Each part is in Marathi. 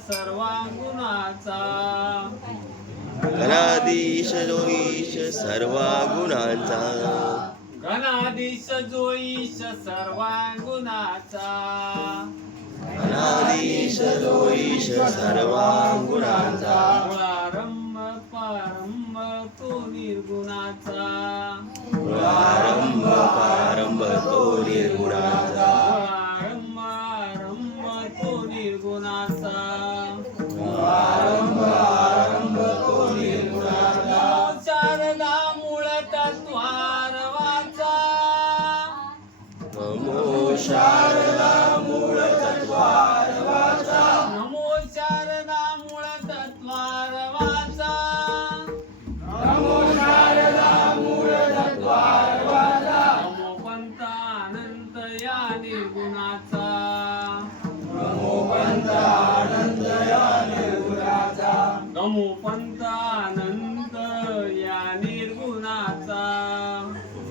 सर्वांगुणाचा गणाधीश जो ईश सर्व गुणांचा गणाधीश जो ईश सर्वांगुणाचा गणाधीश जो ईश सर्व गुणांचा मूळारंभ पारंभ तो निर्गुणाचा आरंभ पारंभ तो निर्गुणाचा मूळारंभ आरंभ तो निर्गुणाचा आरंभ आरंभ तो निर्गुणाचा शारदा मूळ तत्वारवाचा नमो शारदा मूळ तत्वारवाचा नमो शारदा मूळ तत्वारवाचा नमो शारदा मूळ तत्वारवाचा नमो पंथ अनंत या निर्गुणाचा नमो पंथ अनंत या निर्गुणाचा नमो पंथ अनंत या निर्गुणाचा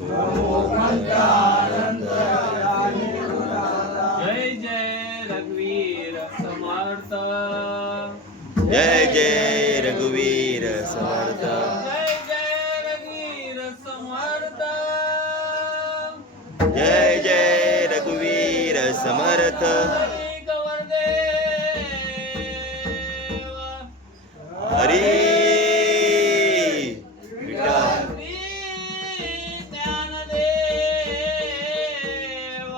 नमो पंथ अनंत या निर्गुणाचा जय जय रघुवीर समर्थ जय जय रघुवीर समर्थ जय जय रघुवीर समर्थ जय जय रघुवीर समर्थ हरी गवरदेव हरी विठ्ठल श्री ज्ञानदेव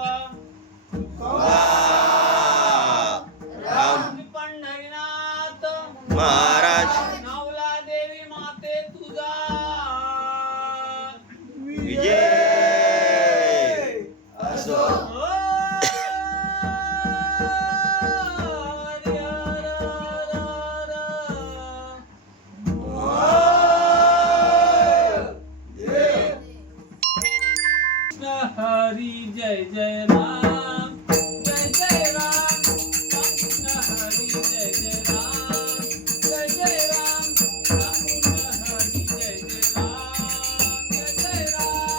राम पंढरीनाथ महाराज नवला देवी माते तुझा विजय असो हरी हर हर कृष्ण हरी जय जय राम जय जय राम कृष्ण हरी जय जय राम जय जय राम कृष्ण हरी जय जय राम जय जय राम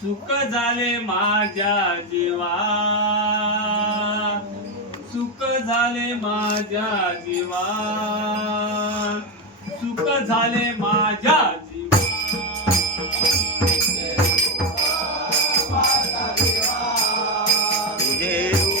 सुख झाले माझ्या जीवा, सुख झाले माझ्या जीवा, सुख झाले माझ्या जीवा. तुझे रूप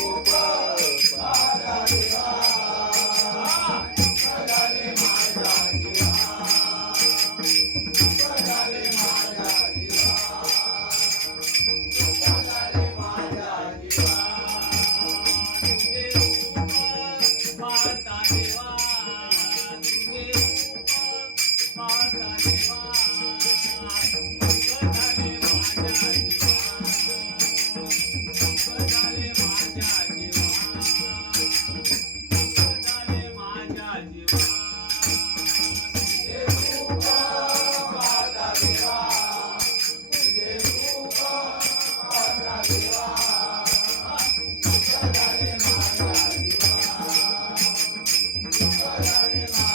पाहता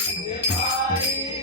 तुझे पायी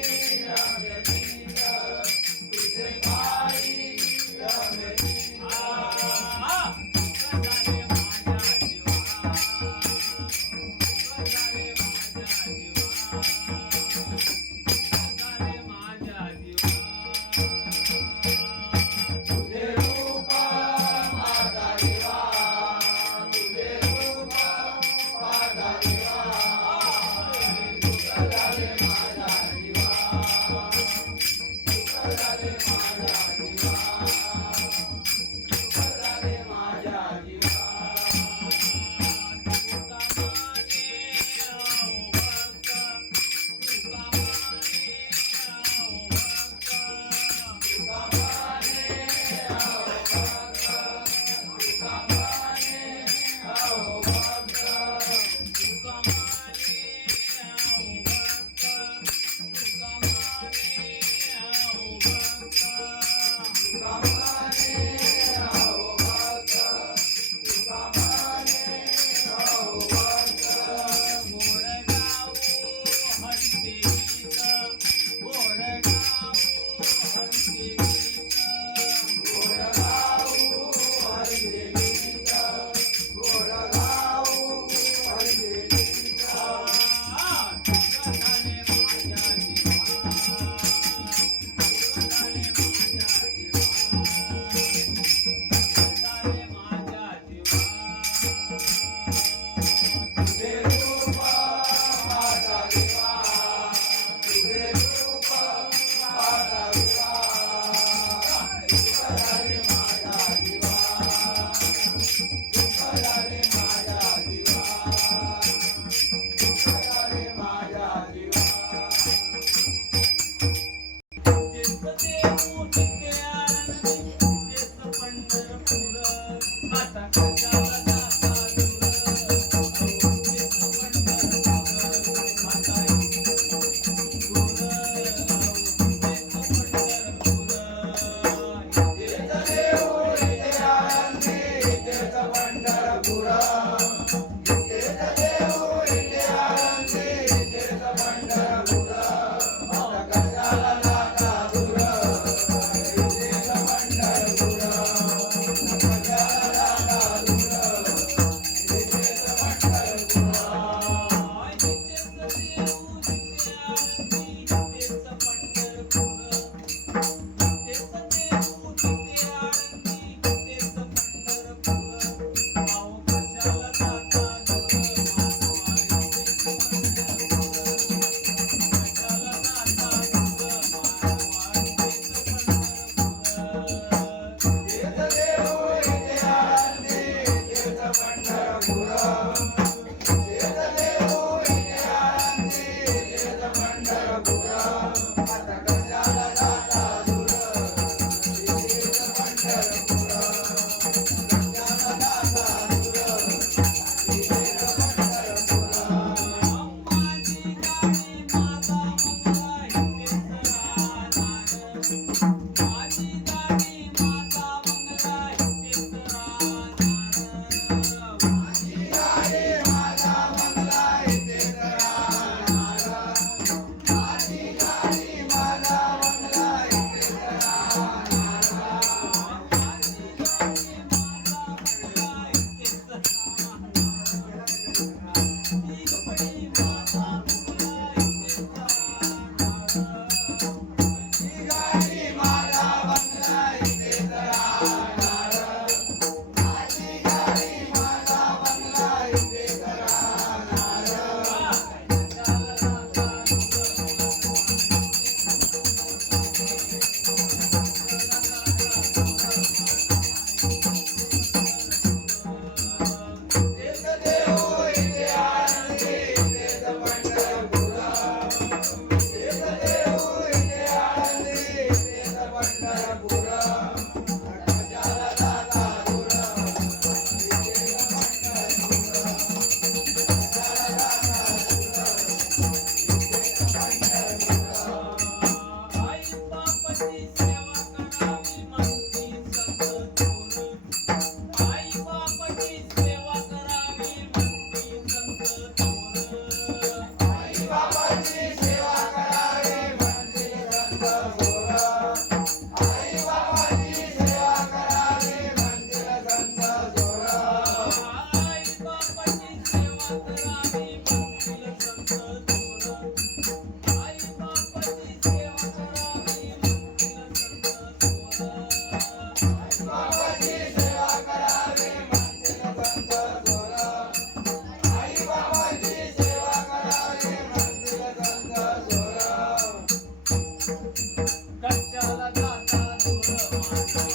कशाला जाता दूर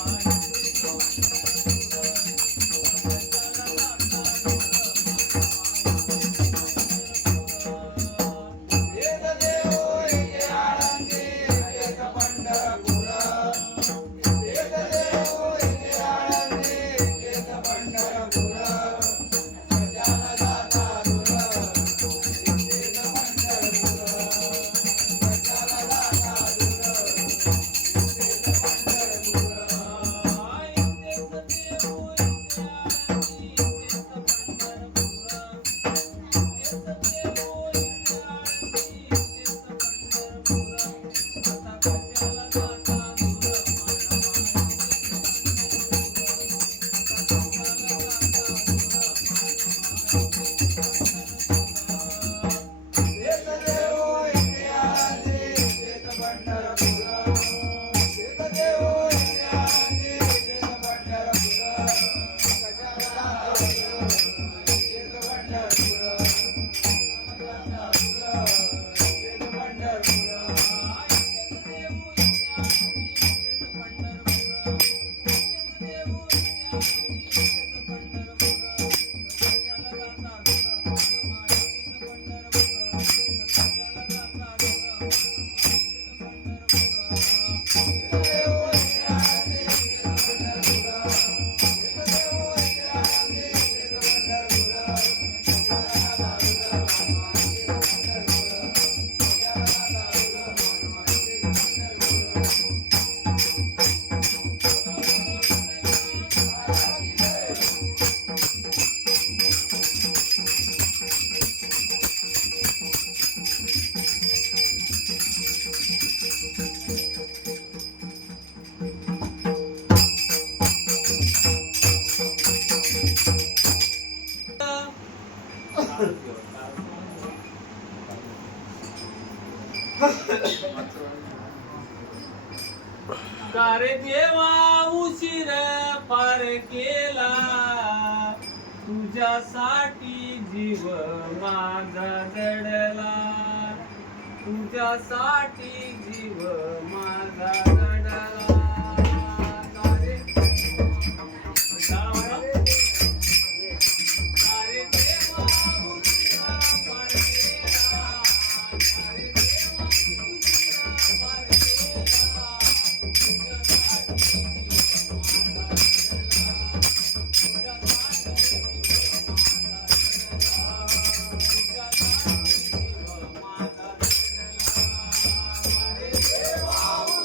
का रे देवा उशीर फार केला तुझ्यासाठी जीव माझा जडला तुझ्यासाठी जीव माझा जडला का रे देवा उशीर फार केला का रे देवा उशीर फार केला देवा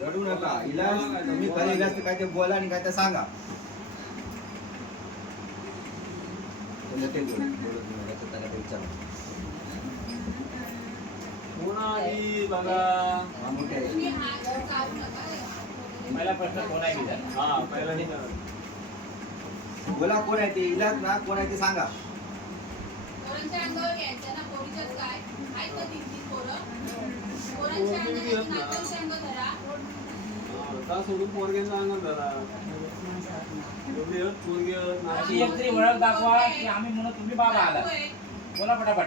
रडू नका. इलाज तुम्ही खरे इलाज ते काय ते बोला आणि काय ते सांगा. कोणाही बघा पहिला प्रश्न कोण आहे विचार? हा पहिला नाही करत. बोला कोण आहे ते इलाज ना कोण आहे ते सांगा. पोरांच्या अंगावर घ्यायचं ना, पोरीच्याच काय आहेत का 3-3 पोरं? पोरांच्या अंगावर घ्यायचं, नातवांच्या अंगावर धरा. आता सोडून पोरग्यांचा अंगात धरा. पोरगी आहेत, पोरगी आहेत, नाती अशी एक तरी ओळख दाखवा की आम्ही म्हणून तुम्ही बाबा आला. बापू आहे. बोला पटापट.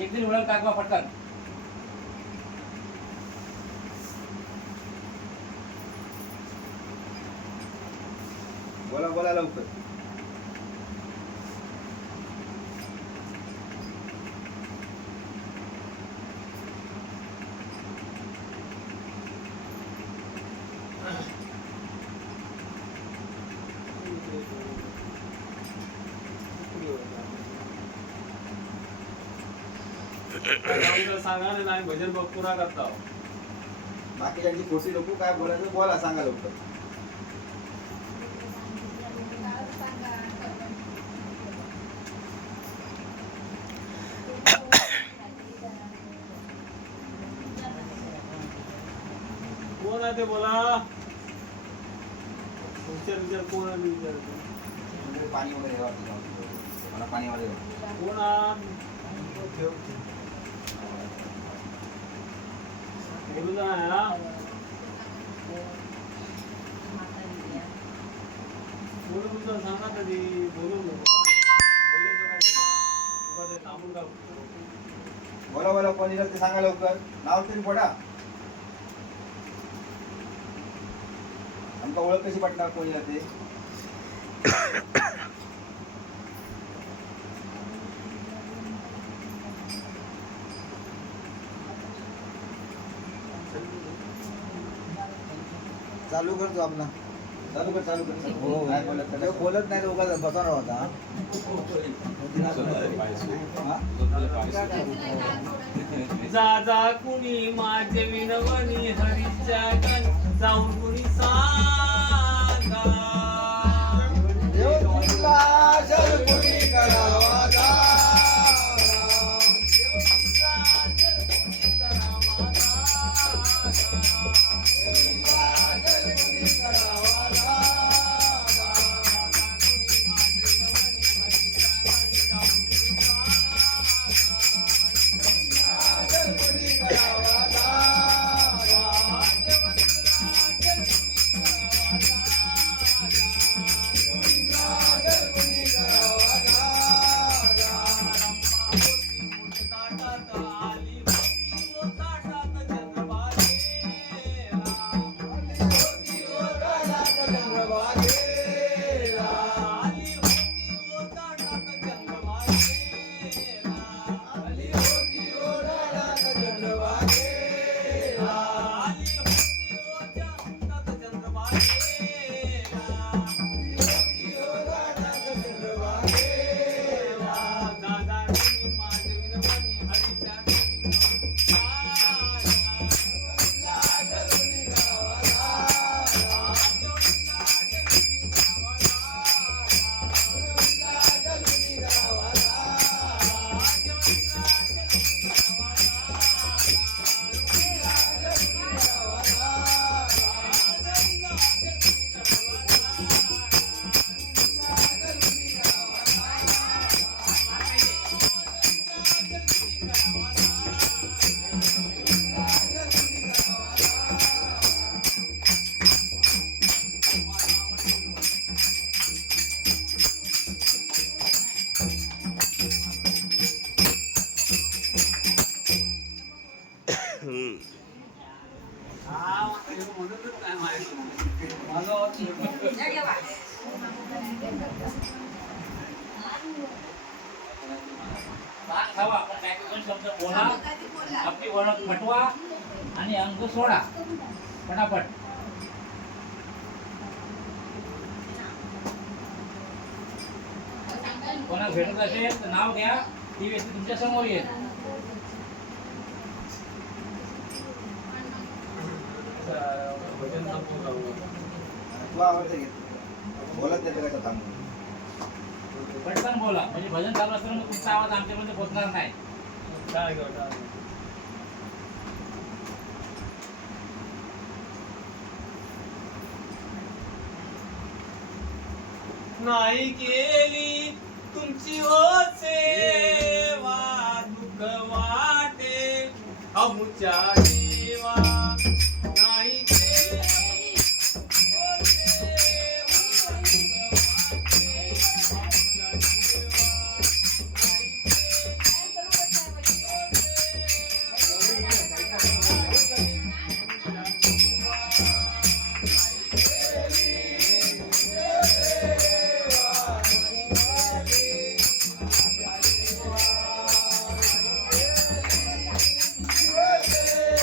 एक तरी ओळख दाखवा पटकन. बोला बोला लवकर. सांगा नाही भजन पुरा करता. बाकीच्यांची खोटी लोक काय बोलायचं बोला सांगा लवकर. कोण आहे ते बोला. विचार कोण आहे विचार. पाणी वगैरे मला पाणी वगैरे कोण आहे बोलू जा हा. बोलू तुमचं सांगा कधी बोलू नको. बोलायचं काय उगाच ते थांबून का. बोला बोला कोण इलाज ते सांगा लवकर. नाव तरी पडा. तुमका ओळख कशी पटणार कोणी ते चालू करतो आपला चालू कर चालू कर हो काय बोलत तो त्याला? बोलत नाही तो उगाच बसवणार होता हा? त्याचं नाही दात थोडं. जा जा कुणी माझे विनवणी हरीच्या गण जाऊन कुणी सांगा देवला जल कोणी करावा देवचा जल कुणी करावा खावा आपण काय दोन शब्द बोला कधी बोलला? आपली ओळख पटवा आणि अंग सोडा पटापट सांगा ना. कोणाला भेटत असेल तर नाव घ्या ती व्यक्ती तुमच्या समोर येईल भजन नको गाऊ. तू आवडते घेत बोलत त्याचं काय थांबून पटकन बोला म्हणजे भजन चालू असताना मग तुमचा आवाज आमच्यापर्यंत पोहोचणार नाही काय गं, काय? नाही केली तुमची हो सेवा दुःख वाटे अमुच्या देवा नाही केली हो सेवा, दुःख वाटे अमुच्या देवा. नाही केली Yeah.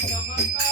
चमत्कार